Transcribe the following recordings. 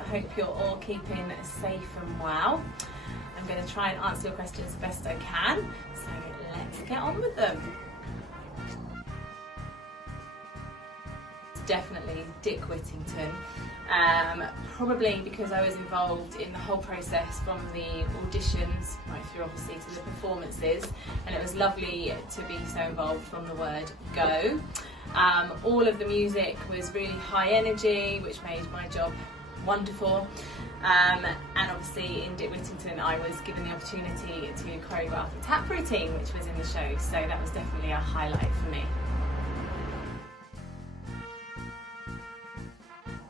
I hope you're all keeping safe and well. I'm going to try and answer your questions as best I can, so let's get on with them. Definitely Dick Whittington, probably because I was involved in the whole process from the auditions right through obviously to the performances, and it was lovely to be so involved from the word go. All of the music was really high energy, which made my job wonderful, and obviously in Dick Whittington I was given the opportunity to choreograph a tap routine which was in the show, so that was definitely a highlight for me.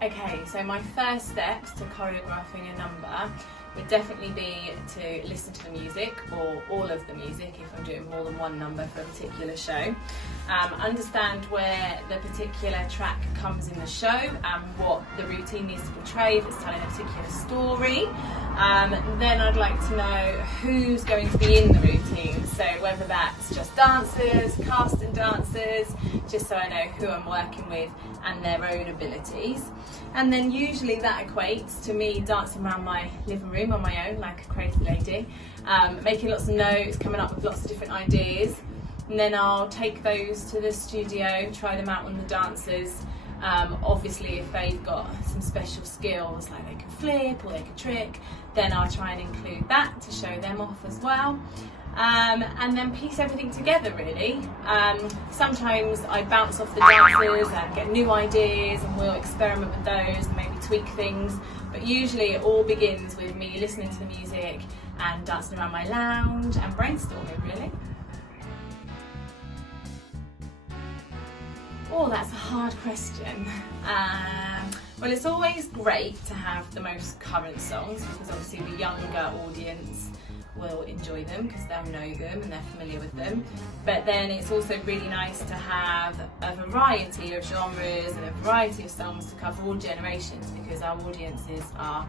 Okay, so my first steps to choreographing a number would definitely be to listen to the music, or all of the music if I'm doing more than one number for a particular show. Understand where the particular track comes in the show and what the routine needs to portray, if it's telling a particular story. Then I'd like to know who's going to be in the routine, so whether that's just dancers, cast and dancers, just so I know who I'm working with and their own abilities. And then usually that equates to me dancing around my living room on my own like a crazy lady, making lots of notes, coming up with lots of different ideas, and then I'll take those to the studio, try them out on the dancers. Obviously if they've got some special skills like they can flip or they can trick, then I'll try and include that to show them off as well. And then piece everything together really. Sometimes I bounce off the dancers and get new ideas, and we'll experiment with those and maybe tweak things, but usually it all begins with me listening to the music and dancing around my lounge and brainstorming really. Oh, that's a hard question. Well, it's always great to have the most current songs because obviously the younger audience will enjoy them because they'll know them and they're familiar with them. But then it's also really nice to have a variety of genres and a variety of songs to cover all generations, because our audiences are,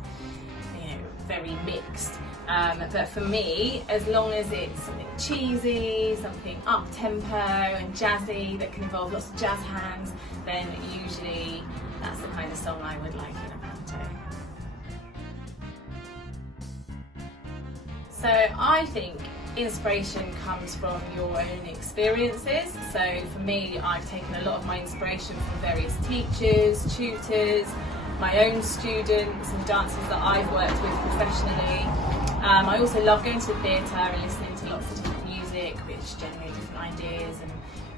very mixed. But for me, as long as it's something cheesy, something up-tempo and jazzy that can involve lots of jazz hands, then usually that's the kind of song I would like in a panto. So I think inspiration comes from your own experiences. So for me, I've taken a lot of my inspiration from various teachers, tutors, my own students and dancers that I've worked with professionally. I also love going to the theatre and listening to lots of different music which generate different ideas and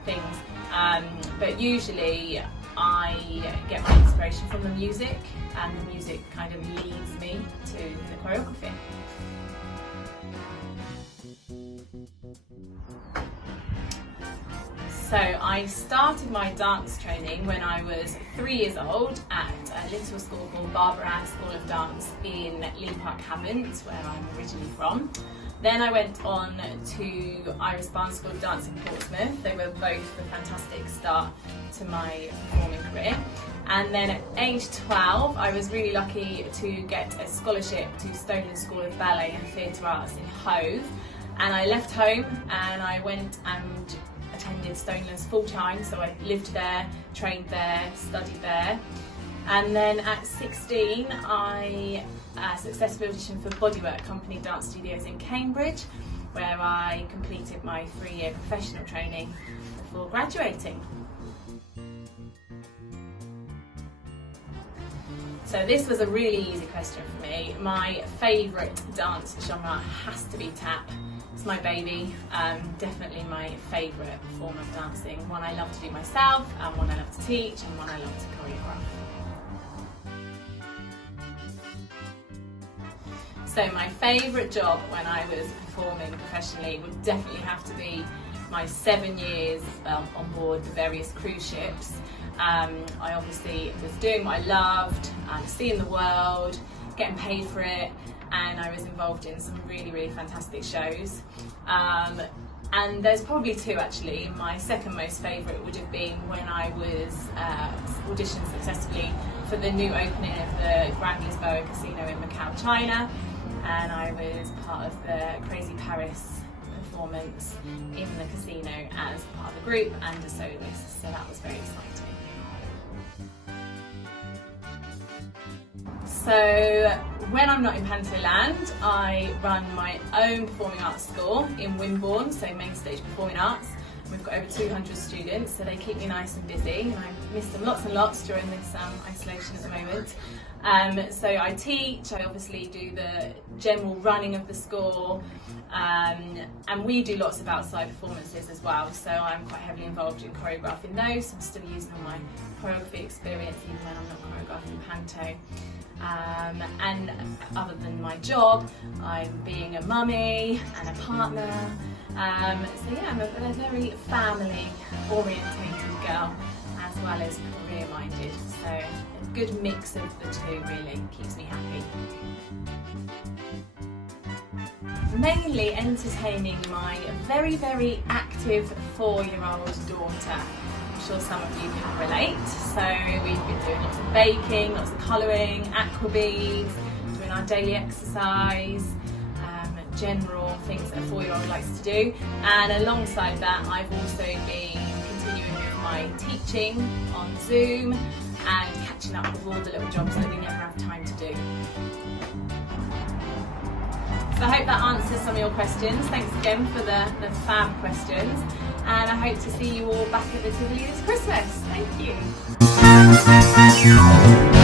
things. But usually I get my inspiration from the music, and the music kind of leads me to the choreography. So I started my dance training when I was 3 years old at a little school called Barbara Ann School of Dance in Lee Park Havant, where I'm originally from. Then I went on to Iris Barnes School of Dance in Portsmouth. They were both a fantastic start to my performing career. And then at age 12, I was really lucky to get a scholarship to Stoneland School of Ballet and Theatre Arts in Hove. And I left home and I went and attended Stonelands full time, so I lived there, trained there, studied there. And then at 16 I successfully auditioned for Bodywork Company Dance Studios in Cambridge, where I completed my 3-year professional training before graduating. So this was a really easy question for me. My favourite dance genre has to be tap. It's my baby, definitely my favourite form of dancing. One I love to do myself, and one I love to teach, and one I love to choreograph. So my favourite job when I was performing professionally would definitely have to be my 7 years on board the various cruise ships. I obviously was doing what I loved, seeing the world, getting paid for it, and I was involved in some really, really fantastic shows. And there's probably two actually. My second most favourite would have been when I was auditioned successfully for the new opening of the Grand Lisboa Casino in Macau, China, and I was part of the Crazy Paris performance in the casino as part of the group and a soloist, so that was very exciting. So when I'm not in Pantoland, I run my own performing arts school in Wimborne, so Main Stage Performing Arts. We've got over 200 students, so they keep me nice and busy, and I miss them lots and lots during this isolation at the moment. So I teach, I obviously do the general running of the school, and we do lots of outside performances as well, so I'm quite heavily involved in choreographing those. I'm still using all my choreography experience even when I'm not choreographing panto. And other than my job, I'm being a mummy and a partner. So yeah, I'm a very family orientated girl as well as career minded. So a good mix of the two really keeps me happy. Mainly entertaining my very, very active 4-year-old daughter. I'm sure some of you can relate. So we've been doing lots of baking, lots of colouring, aqua beads, doing our daily exercise, general things that a 4-year-old likes to do. And alongside that, I've also been continuing with my teaching on Zoom and catching up with all the little jobs that we never have time to do. So I hope that answers some of your questions. Thanks again for the fab questions, and I hope to see you all back at the Tivoli this Christmas. Thank you.